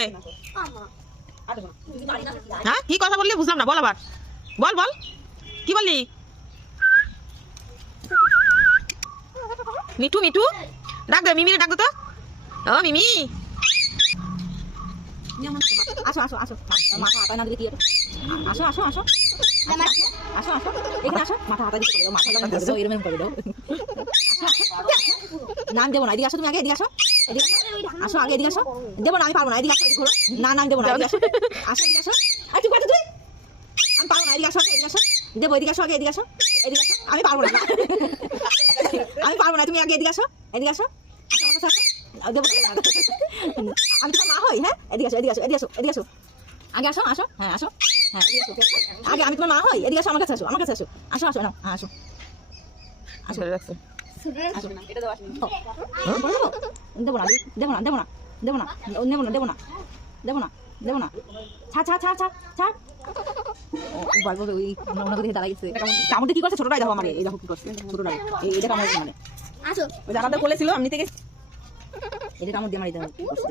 হয়েছে? হ্যাঁ কি কথা বললি বুঝলাম না, বল আবার বল বল কি বললি? মিঠু মিঠু ডাক দে, মিমিরে ডাক দে তো। ও মিমি আসো আসো আসো, মাথা হাতায় না দিলে কি হবে? আসো আসো আসো আসো আসো, এখানে আসো, মাথা হাতায় দিতে দাও, মাথা করে দাও, এরকম করে দাও। নাম দেবো না, এদিকে আসো, তুমি আগে এদিকে আসো, এদিকে আসো, আগে এদিকে আসো। দেবো না, আমি পারবো না, এদিকে আসো, ঘোরো না, না দেবো না, এদিকে আসো, আসো এদিকে আসো। আর তুই তুই আমি পারবো না, এদিকে আসো, এদিকে আসো, দেবো এদিকে আসো, আগে এদিকে আসো, এদিকে আসো, আমি পারবো না, আমি পারবো না, তুমি আগে এদিকে আসো, এদিকে আসো, আসো আমার কাছে আসো, দেবো না, আমি তোমার মা হই, হ্যাঁ এদিকে আসো, এদিকে আসো, এদিকে আসো, এদিকে আসো, আগে আসো, আসো, হ্যাঁ আসো, হ্যাঁ এদিকে আসো, আগে আমি তোমার মা হই, এদিকে আসো, আমার কাছে আসো, আমার কাছে আসো, আসো আসো না, হ্যাঁ আসো আসো, রাখছো এটা দাও, দেবো না, দেবো না, দেবো না, দেবো না, দেবো না, দেবো না, দেবো না, দেবো না, ছাড় ছাড় ছাড় ছাড় ছাড়। বলবো ওই ওনাকে দেখে দাঁড়াইছে, কামড়ে কি করছে ছোটটাই, দেখো আমার এই দেখো কি করছে ছোটটাই, এইটা কামড় মানে আসো, ওই জানাটা খুলেছিল আমি থেকে, এটা কামড় দিয়ে আমার এটা কি করছে।